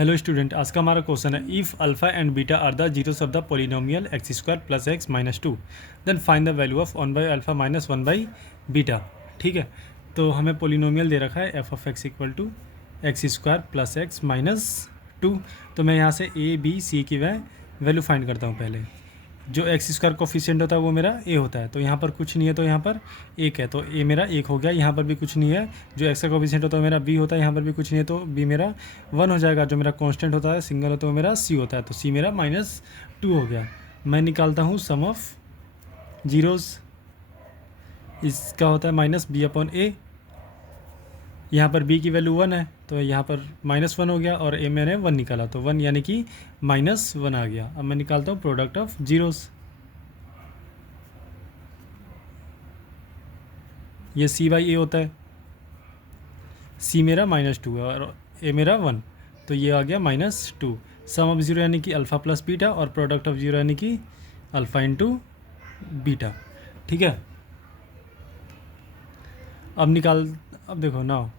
Hello student, आज का हमारा क्वेश्चन है if alpha and beta are the zeros of the polynomial x square plus x minus two then find the value of 1/अल्फा minus 1/बीटा। ठीक है, तो हमें पोलिनोमियल दे रखा है F of x equal to x square plus x minus two. तो मैं यहाँ से ए बी सी की वैल्यू फाइंड करता हूँ। पहले जो एक्स स्क्वायर कोफिशिएंट होता है वो मेरा ए होता है, तो यहाँ पर कुछ नहीं है तो यहाँ पर एक है, तो ए मेरा एक हो गया। यहाँ पर भी कुछ नहीं है, जो एक्स का कोफिशिएंट होता है मेरा बी होता है, यहाँ पर भी कुछ नहीं है तो बी मेरा वन हो जाएगा। जो मेरा कांस्टेंट होता है सिंगल होता है वो मेरा सी होता है, तो सी मेरा माइनस टू हो गया। मैं निकालता हूँ सम ऑफ जीरोज़, इसका होता है माइनस बी अपॉन ए। यहाँ पर b की वैल्यू 1 है तो यहाँ पर माइनस वन हो गया, और a मैंने 1 निकाला तो 1 यानी कि माइनस 1 आ गया। अब मैं निकालता हूँ प्रोडक्ट ऑफ जीरोस, ये c बाई ए होता है, c मेरा माइनस टू है और a मेरा 1, तो ये आ गया minus two. Sum of zero यानी कि अल्फ़ा प्लस बीटा, और प्रोडक्ट ऑफ ज़ीरो यानी कि अल्फ़ा इंटू बीटा। ठीक है, अब देखो ना,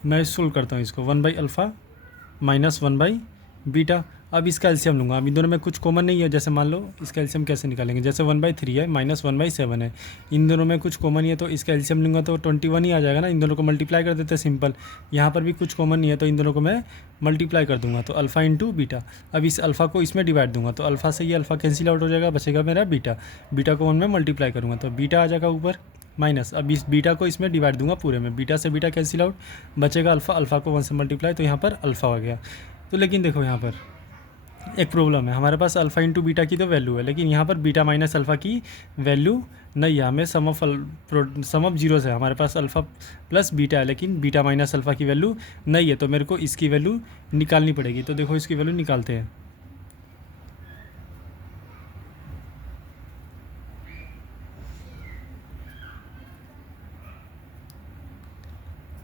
मैं सोल्व करता हूँ इसको 1/अल्फ़ा माइनस 1/बीटा। अब इसका एलसीएम लूँगा। अब इन दोनों में कुछ कॉमन नहीं है, जैसे मान लो इसका एलसीएम कैसे निकालेंगे, जैसे 1/3 है माइनस 1/7 है, इन दोनों में कुछ कॉमन नहीं है तो इसका एलसीएम लूँगा तो 21 ही आ जाएगा ना। इन दोनों को मल्टीप्लाई कर देते हैं सिंपल। यहाँ पर भी कुछ कॉमन नहीं है तो इन दोनों को मैं मल्टीप्लाई कर दूंगा तो अल्फ़ा इंटू बीटा। अब इस अल्फ़ा को इसमें डिवाइड दूंगा तो अल्फ़ा से ये अल्फ़ा कैंसिल आउट हो जाएगा, बचेगा मेरा बीटा। बीटा को 1 में मल्टीप्लाई करूँगा तो बीटा आ जाएगा ऊपर माइनस। अब इस बीटा को इसमें डिवाइड दूंगा पूरे में, बीटा से बीटा कैंसिल आउट, बचेगा अल्फ़ा। अल्फ़ा को 1 से मल्टीप्लाई तो यहाँ पर अल्फ़ा आ गया। तो लेकिन देखो यहाँ पर एक प्रॉब्लम है, हमारे पास अल्फ़ा इंटू बीटा की तो वैल्यू है, लेकिन यहाँ पर बीटा माइनस अल्फ़ा की वैल्यू नहीं है। हमें सम ऑफ जीरोस है, हमारे पास अल्फ़ा प्लस बीटा है लेकिन बीटा माइनस अल्फ़ा की वैल्यू नहीं है, तो मेरे को इसकी वैल्यू निकालनी पड़ेगी। तो देखो इसकी वैल्यू निकालते हैं।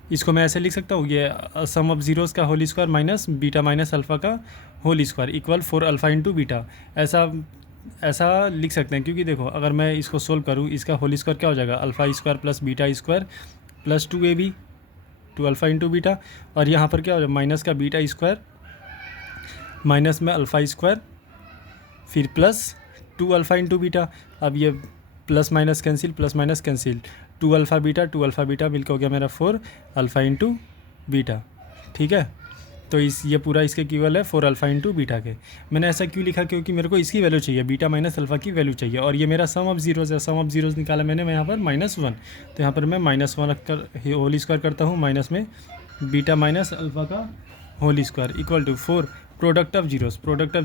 इसको मैं ऐसे लिख सकता हूँ, ये सम ऑफ जीरोस का whole square minus beta minus alpha का whole square equal 4 alpha into beta. ऐसा लिख सकते हैं, क्योंकि देखो अगर मैं इसको सोल्व करूँ, इसका होल स्क्वायर क्या हो जाएगा, alpha square plus beta square plus 2ab 2 alpha into beta. और यहाँ पर क्या हो जाएगा, माइनस का बीटा स्क्वायर माइनस में अल्फ़ा स्क्वायर फिर प्लस 2 अल्फ़ा इंटू बीटा। अब ये plus minus cancel, plus minus cancel, 2 alpha beta मिलकर हो गया मेरा 4 अल्फ़ा इंटू बीटा। ठीक है, तो ये पूरा इसके इक्वल है 4 अल्फ़ा इंटू बीटा के। मैंने ऐसा क्यों लिखा, क्योंकि मेरे को इसकी वैल्यू चाहिए, बीटा माइनस अल्फ़ा की वैल्यू चाहिए, और ये मेरा सम ऑफ जीरोस है। सम ऑफ जीरोस निकाला मैंने, मैं यहाँ पर -1, तो यहाँ पर मैं -1 रखकर होल स्क्वायर करता हूँ, माइनस में बीटा माइनस अल्फ़ा का whole square equal to 4 product of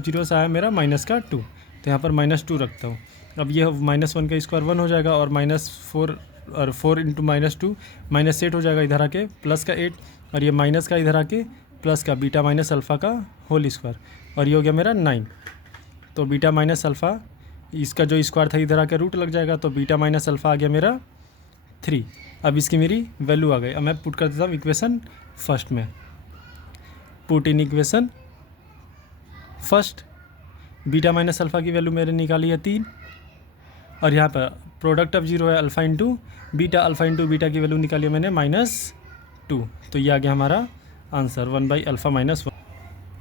zeros आया मेरा माइनस का 2, तो यहाँ पर -2 रखता हूँ। अब ये -1 का स्क्वायर 1 हो जाएगा, और -4 और 4 इंटू -2 -8 हो जाएगा इधर आके, प्लस का 8, और ये माइनस का इधर आके प्लस का बीटा माइनस अल्फ़ा का होल स्क्वायर, और ये हो गया मेरा 9। तो बीटा माइनस अल्फ़ा इसका जो स्क्वायर था इधर आके रूट लग जाएगा, तो बीटा माइनस अल्फ़ा आ गया मेरा 3। अब इसकी मेरी वैल्यू आ गई। अब मैं पुट कर देता हूँ इक्वेशन फर्स्ट में, put in equation first. Beta minus alpha की वैल्यू मैंने निकाली है 3, और यहाँ पर प्रोडक्ट ऑफ जीरो है alpha into beta. Alpha into beta की वैल्यू निकाली है मैंने -2, तो ये आ गया हमारा आंसर 1/अल्फ़ा माइनस 1।